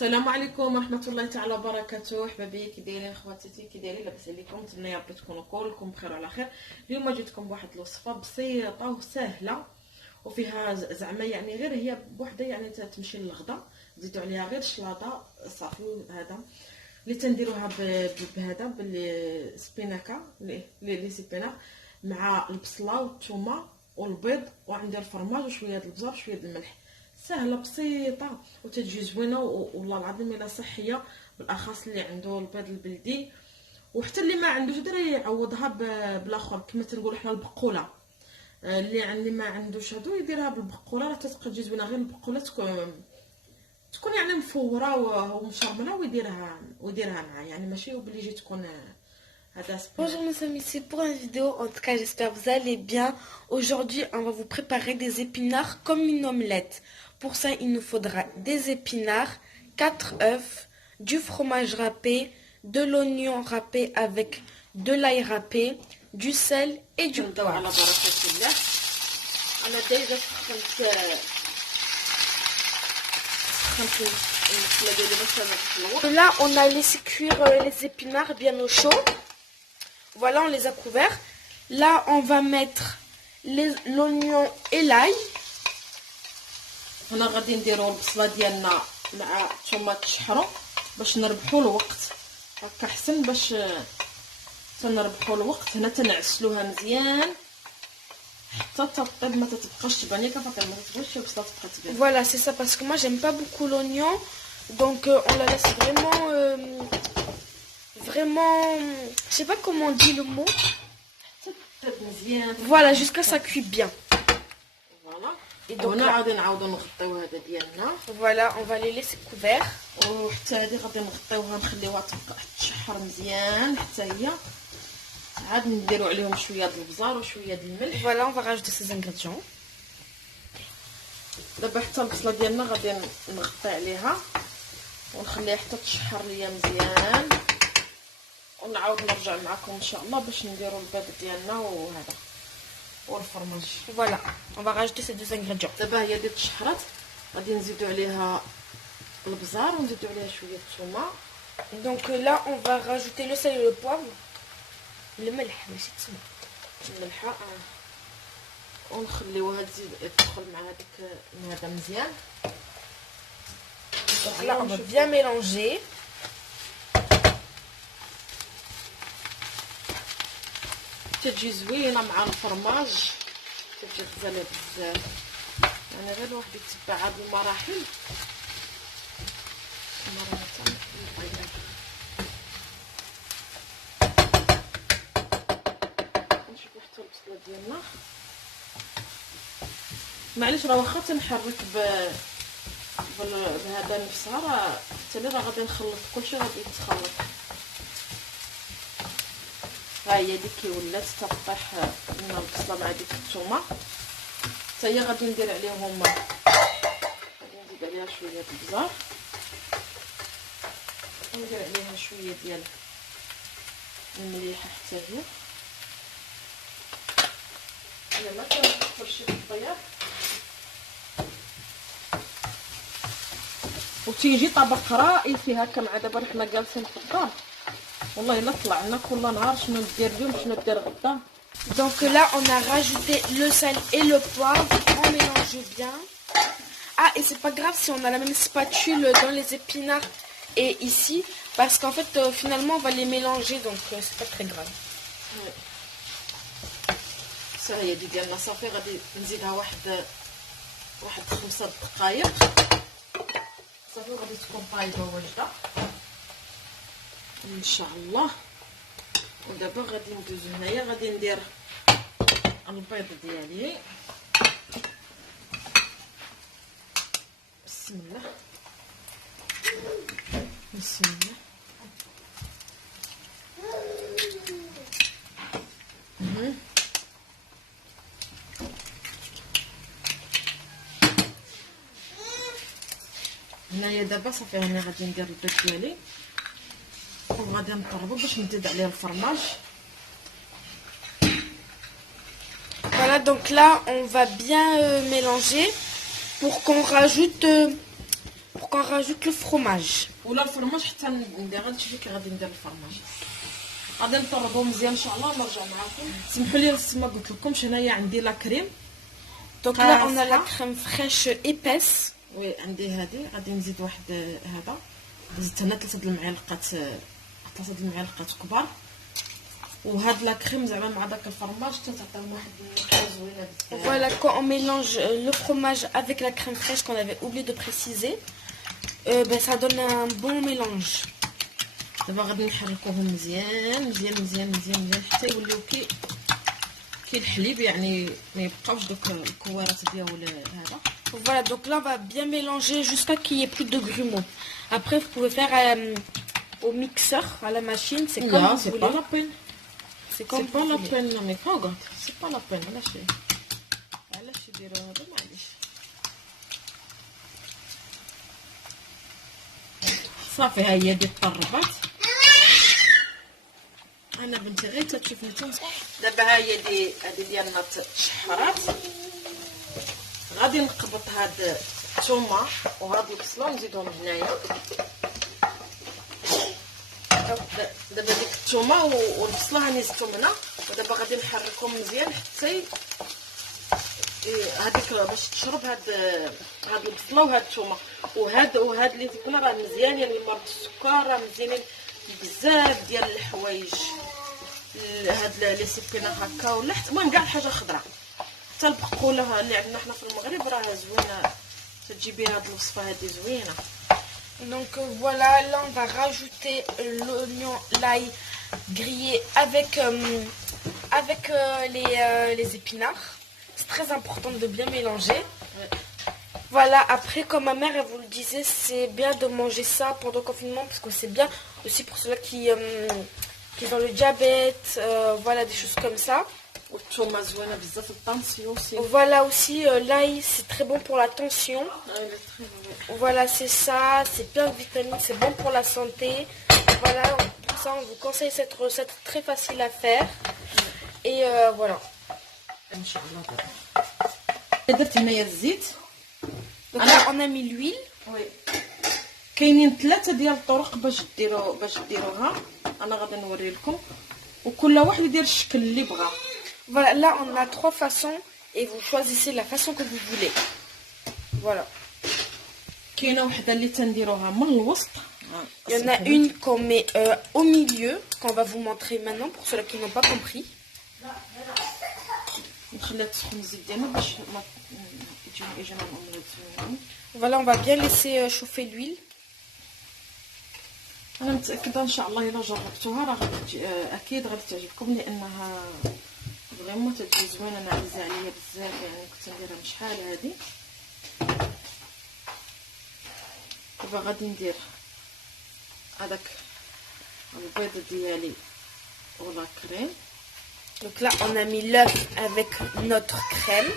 السلام عليكم ورحمه الله تعالى وبركاته. حبايبي كي دايرين خواتاتي، كي دايرين لاباس عليكم؟ نتمنى يا ربي تكونوا كلكم بخير وعلى خير. اليوم جيتكم بواحد الوصفه بسيطه وسهله وفيها زعما يعني غير هي بوحدها، يعني تمشي للغدا. زيدوا عليها غير الشلاضه صافي. هذا اللي تنديروها بهذا بالسبيناكا لي سبيناك مع البصله والثومه والبيض، وعندي الفرماج وشويه د البزار وشويه د الملح. سهله بسيطه وتجي زوينه، والله العظيم الا صحيه، بالاخص اللي عنده البيض البلدي، وحتى اللي ما عندوش يقدر يعوضها بالاخر كما تنقولوا حنا البقوله. اللي ما عندوش هادو يديرها بالبقوله، راه تتبقى تجي زوينه. غير البقوله تكون يعني مفوره ومشرمله، ويديرها معاه، يعني ماشي وبلي يجي تكون هذا. Bonjour mes amis, c'est pour une vidéo, en tout cas j'espère que vous allez bien. Aujourd'hui on va vous préparer des épinards comme une omelette. Pour ça il nous faudra des épinards, 4 œufs, du fromage râpé, de l'oignon râpé avec de l'ail râpé, du sel et du poivre. Là on a laissé cuire les épinards bien au chaud. Voilà, on les a couverts. Là, on va mettre l'oignon et l'ail. هنا غادي نديرو البصله ديالنا مع الثومه تشحروا باش نربحوا الوقت. هكا احسن باش تنربحوا الوقت. هنا تنعسلوها مزيان حتى تطيب، ما تتبقاش تبان ياك فاطمه، ما تبغيش البصله تبقى تبان. Voilà, c'est ça, parce que moi j'aime pas beaucoup l'oignon, donc on la laisse vraiment, je sais pas comment on dit le mot. Voilà, jusqu'à ça cuit bien. Et donc là, voilà, on va les laisser couverts. وحتى هذه غادي نغطيوها نخليوها تشحر مزيان حتى هي. عاد نديرو عليهم شويه د البزار وشويه د الملح. Voilà, on va rajouter ces ingrédients. دابا حتى البصله ديالنا غادي نغطي عليها ونخليها حتى تشحر ليا مزيان، ونعاود نرجع معكم ان شاء الله باش نديرو البيض ديالنا وهذا والفرماج. Voilà, on va rajouter ces deux ingrédients. دابا هي ديال تشحرات، غادي نزيدو عليها البزار ونزيدو عليها شويه الثومه. Donc là, on va rajouter le sel et le poivre. Le melh, ماشي الثومه. الملحه ونخليوها تزيد تدخل مع هذا مزيان. Donc là, on va bien mélanger. تجي زوينه مع الفرماج، تجي غزاله بزاف. يعني غير الواحد يتبع هاد المراحل نشوفوا حتى البصله ديالنا. معليش راه واخا تنحرك بهذا نفسها، راه حتى راه غادي نخلط كلشي، غادي يتخلط. ها هي ديك كي ولات تطيح من البصله مع ديك الثومه. حتى هي غادي ندير عليهم، غادي نزيد عليها شويه د البزار، وندير عليها شويه ديال المليحه حتى هي. انا ما كنكثرش في الطياب، وتيجي طبق رائسي هكا مع دابا حنا جالسين في الدار. والله الا طلعنا كل نهار شنو ندير اليوم شنو ندير غدا. Donc là, on a rajouté le sel et le poivre. On mélange bien. Ah, et c'est pas grave si on a la même spatule dans les épinards et ici, parce qu'en fait, finalement, on va les mélanger, donc c'est pas très grave. هي ديالنا صافي. غادي نزيدها واحد 5 دقائق صافي، وغادي تكون طايبه واجده ان شاء الله. ودابا غادي ندوزو هنايا، غادي ندير البيض ديالي. بسم الله بسم الله. هنايا دابا صافي، هنا غادي ندير البيض ديالي وغادي نطربو باش نزيد عليه الفرماج. Voilà, donc là, on va bien mélanger pour qu'on rajoute Donc on rajoute le fromage. ولا الفرماج حتى ندير غادي تشوفي كي غادي ندير الفرماج. غادي نطربو مزيان ان شاء الله ونرجع معكم. سمحوا لي ما قلت لكمش هنايا عندي لا كريم. Donc là on a la crème fraîche épaisse. وي عندي هذه غادي نزيد واحد هذا. زدت هنا 3 المعالق كبار. وهاد لا كريم زعما مع داك الفرماج تعطيهم واحد النكهه زوينه بزاف. Voilà, quand on mélange le fromage avec la crème fraîche qu'on avait oublié de préciser, ça donne un bon mélange. دابا غادي نحركوهم مزيان حتى يوليو كي الحليب يعني ما يبقاوش دوك الكوارات ديال هذا. Voilà, donc là on va bien mélanger jusqu'à qu'il n'y ait plus de grumeaux. Après vous pouvez faire au mixeur, à la machine, c'est comme vous c'est voulez. pas la peine. C'est comme pas la peine, non mais regarde, c'est pas la peine. علاش يديروا هذا معليش. صافي ها هي ديال الطربات. انا بنتي غير تشوفني انت. دابا ها هي هذه ديالنا تشحرات. غادي نقبط هاد الثومه وهاد البصله ونزيدهم هنايا. دابا ديك الثومه والبصله هاني زدتهم هنا ودابا غادي نحركهم مزيان حتى هذيك باش تشرب هاد البصله وهاد الثومه وهاد اللي تكون راه مزيانين المرق السكر راه مزيانين بزاف ديال الحوايج هاد لي سيبينا هكا ولا حتى المهم كاع الحاجه خضراء حتى البقوله اللي عندنا حنا في المغرب راه زوينه تجيبي هاد الوصفه هادي زوينه. Donc voilà, là on va rajouter l'oignon, l'ail grillé avec les épinards. C'est très important de bien mélanger. Voilà, après comme ma mère elle vous le disait, c'est bien de manger ça pendant le confinement parce que c'est bien aussi pour ceux-là qui ont le diabète, voilà des choses comme ça. Voilà aussi l'ail, c'est très bon pour la tension. Voilà, c'est ça, c'est plein de vitamines, c'est bon pour la santé. Voilà, pour ça on vous conseille cette recette très facile à faire. Et voilà. Donc là on a mis l'huile. كاينين 3 ديال الطرق باش ديروها انا غادي نوري لكم وكل واحد يدير الشكل اللي بغا. Voilà, là on a 3 façons et vous choisissez la façon que vous voulez. Voilà. كاينه وحده اللي تنديروها من الوسط. Il y en a une qu'on met au milieu, qu'on va vous montrer maintenant pour ceux qui n'ont pas compris. نخليها تسخن الزيت ديالنا باش ما يجينا Voilà, on va bien laisser chauffer l'huile. انا متاكده ان شاء الله الا جربتوها راه اكيد غادي تعجبكم لانها فريمون تجي زوينه. انا عزيزه عليا بزاف يعني كنت نديرها من شحال هادي. دابا غادي ندير هذاك البيض ديالي ولا كريم. Donc là on a mis l'œuf avec notre crème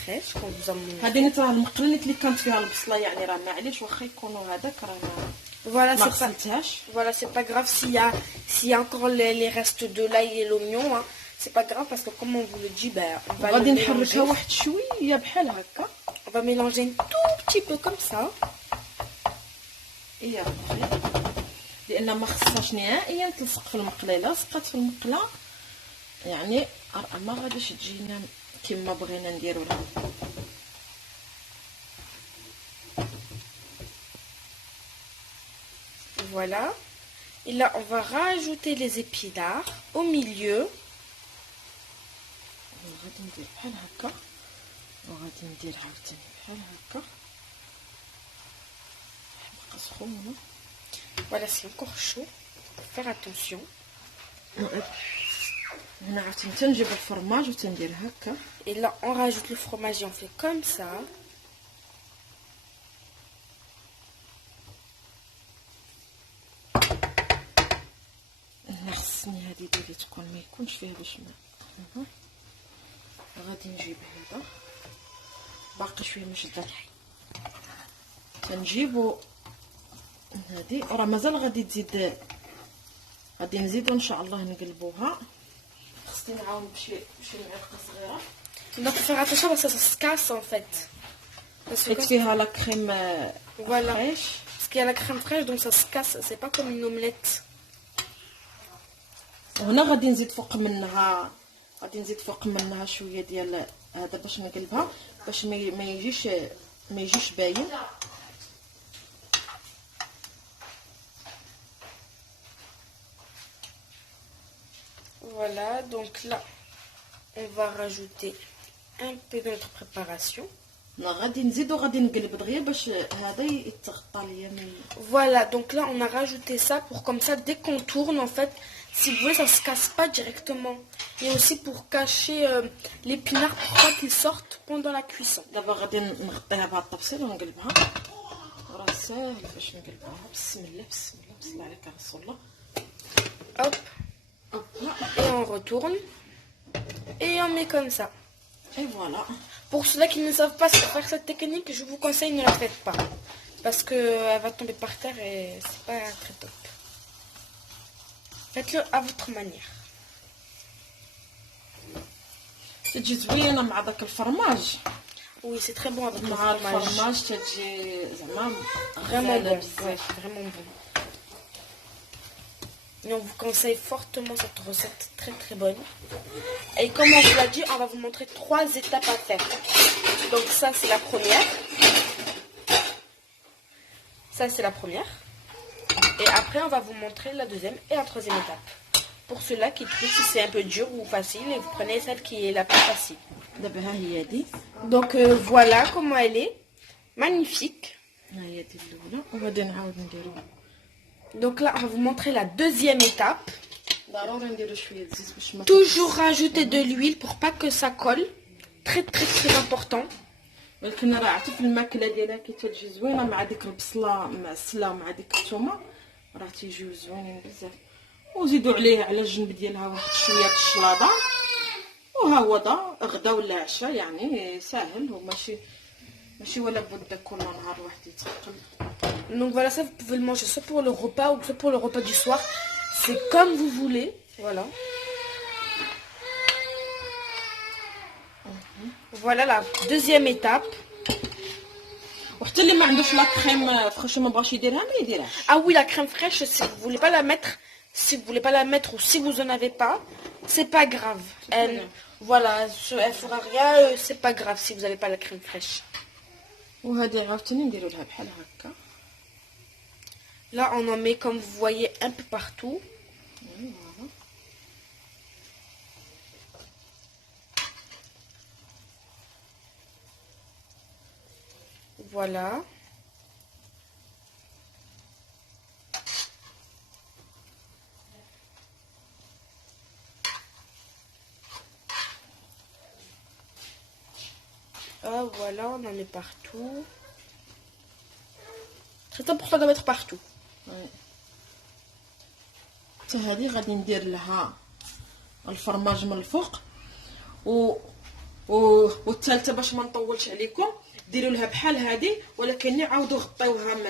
fraîche qu'on vous a montré. هذه نتا المقلنيت اللي كانت فيها البصله يعني راه معليش واخا يكونوا هذاك راه Voilà, c'est pas grave s'il y a encore les restes de l'ail et l'oignon, hein. C'est pas grave parce que comme on vous le dit, on va غادي نحركها واحد شويه بحال هكا. On va mélanger un tout petit peu comme ça. يا ربي لان ما خصهاش نهائيا تلصق في المقله. الا لصقات في المقله يعني ما غاديش تجينا كما بغينا نديرو لها. Voilà. Et là, on va rajouter les épinards au milieu. غادي ندير بحال هكا وغادي ندير عاوتاني بحال هكا. بقى سخونه. Voilà, c'est encore chaud. Faire attention. هنا عاوتاني تنجيب الفرماج وتندير هكا. Et là, on rajoute le fromage et on fait comme ça. خصني هذه ديالي تكون ما يكونش فيها باش ما غادي نجيب هذا باقي شويه ما شدات تنجيبو هذه راه مازال غادي تزيد غادي نزيدو ان شاء الله نقلبوها. خصني نعاون بشي معلقه صغيره. Donc faut faire attention parce que ça se casse en fait. Parce que حيت فيها لا كريم voilà. فريش. Parce qu'il y a la crème fraîche, donc ça se casse. C'est pas comme une omelette. وهنا غادي نزيد فوق منها شويه ديال هذا باش نقلبها باش ما يجيش باين. Voilà, donc là, on va rajouter un peu de notre préparation. غادي نزيد وغادي نقلب دغيا باش هذا يتغطى ليا Voilà, donc là, on a rajouté ça pour comme ça, dès qu'on tourne, en fait, si vous voulez, ça se casse pas directement. Et aussi pour cacher l'épinard pour pas qu'il sorte pendant la cuisson. دابا غادي نغطيها بهذا الطبسيل ونقلبها. راه ساهل باش نقلبها. بسم الله بسم الله بسم الله عليك يا رسول الله. Hop. Et on retourne. Et on met comme ça. Et voilà. Pour ceux-là qui ne savent pas faire cette technique, je vous conseille, ne la faites pas. Parce qu'elle va tomber par terre et c'est pas très top. Faites-le à votre manière. تجي زوينه مع داك الفرماج. Oui, c'est très bon avec le مع fromage. الفرماج تجي زعما Vraiment bon. بزاف. Ouais, vraiment bon. Et on vous conseille fortement cette recette très très bonne. Et comme on vous l'a dit, on va vous montrer 3 étapes à faire. Donc ça c'est la première. Ça c'est la première. Et après on va vous montrer la deuxième et la troisième étape. Pour ceux-là qui trouvent si c'est un peu dur ou facile, et vous prenez celle qui est la plus facile. دابا ها هي دي. Donc voilà comment elle est. Magnifique. ها هي دي الاولى وغادي نعاود نديرو. Donc là on va vous montrer la deuxième étape. ضروري نديرو شويه زيت باش ما Toujours rajouter de l'huile pour pas que ça colle. Très très très important. ولكن راه عرفتي في الماكله ديالها كي تجي زوينه مع ديك البصله معسله مع ديك الثومه راه تيجيو زوينين بزاف. وزيدوا عليه على الجنب ديالها واحد شويه الشلاضه وها هو غدا ولا عشاء يعني ساهل ماشي ولا بد كل نهار واحد يتقل. Donc voilà, ça vous pouvez le manger soit pour le repas ou soit pour le repas du soir. C'est comme vous voulez. Voilà. Voilà la deuxième étape. وحتى اللي ما عندوش لا كريم فريش ما بغاش يديرها ما يديرهاش. Ah oui, la crème fraîche, si vous voulez pas la mettre, ou si vous en avez pas, c'est pas grave. Voilà, elle fera rien, c'est pas grave si vous n'avez pas la crème fraîche. وهذه عاوتاني نديرو لها بحال هكا. Là, on en met comme vous voyez un peu partout. Voilà. Ah, voilà, on en met partout. C'est important de mettre partout. حتى هذه غادي ندير لها الفرماج من الفوق والثالثه باش ما نطولش عليكم ديروا لها بحال هذه ولكن عاودوا غطيوها من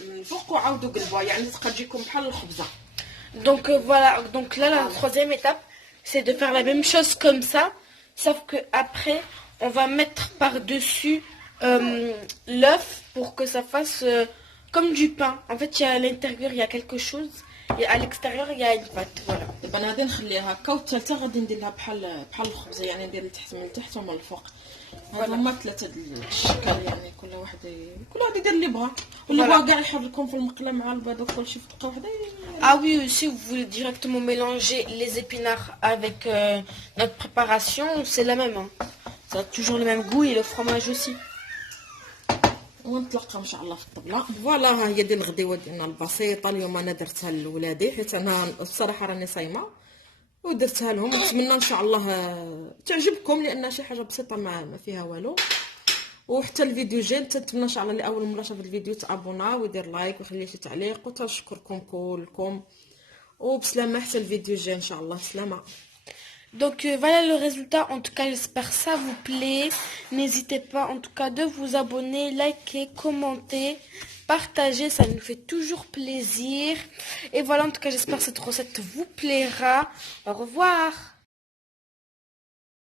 الفوق وعاودوا قلبوها يعني تبقى تجيكم بحال الخبزه. Donc voilà, donc là la troisième étape c'est de faire la même chose comme ça, sauf que après on va mettre par-dessus l'œuf pour que ça fasse comme du pain. En fait, il y a à l'intérieur il y a quelque chose et à l'extérieur il y a une pâte. Voilà. دابا انا غادي نخليها هكا والثالثه غادي ندير لها بحال الخبزه يعني ندير لتحت من التحت ومن الفوق. هما ثلاثه الاشكال يعني كل واحد يدير اللي بغا واللي بغا كاع يحركهم في المقله مع البيض وكلشي في دقه واحده. Ah oui, si vous voulez directement mélanger les épinards avec notre préparation, c'est la même. Hein. Ça a toujours le même goût et le fromage aussi. ونتلاقاو ان شاء الله في الطبله. فوالا ها هي ديال الغديوه ديالنا البسيطه اليوم انا درتها لولادي حيت انا الصراحه راني صايمه ودرتها لهم ونتمنى ان شاء الله تعجبكم لان شي حاجه بسيطه ما فيها والو. وحتى الفيديو جاي نتمنى ان شاء الله اللي اول مره شاف الفيديو تابونا ويدير لايك ويخلي شي تعليق وتشكركم كلكم وبسلامه حتى الفيديو جاي ان شاء الله. سلامه. Donc voilà le résultat, en tout cas j'espère que ça vous plaît. N'hésitez pas en tout cas de vous abonner, liker, commenter, partager, ça nous fait toujours plaisir. Et voilà, en tout cas j'espère que cette recette vous plaira. Au revoir.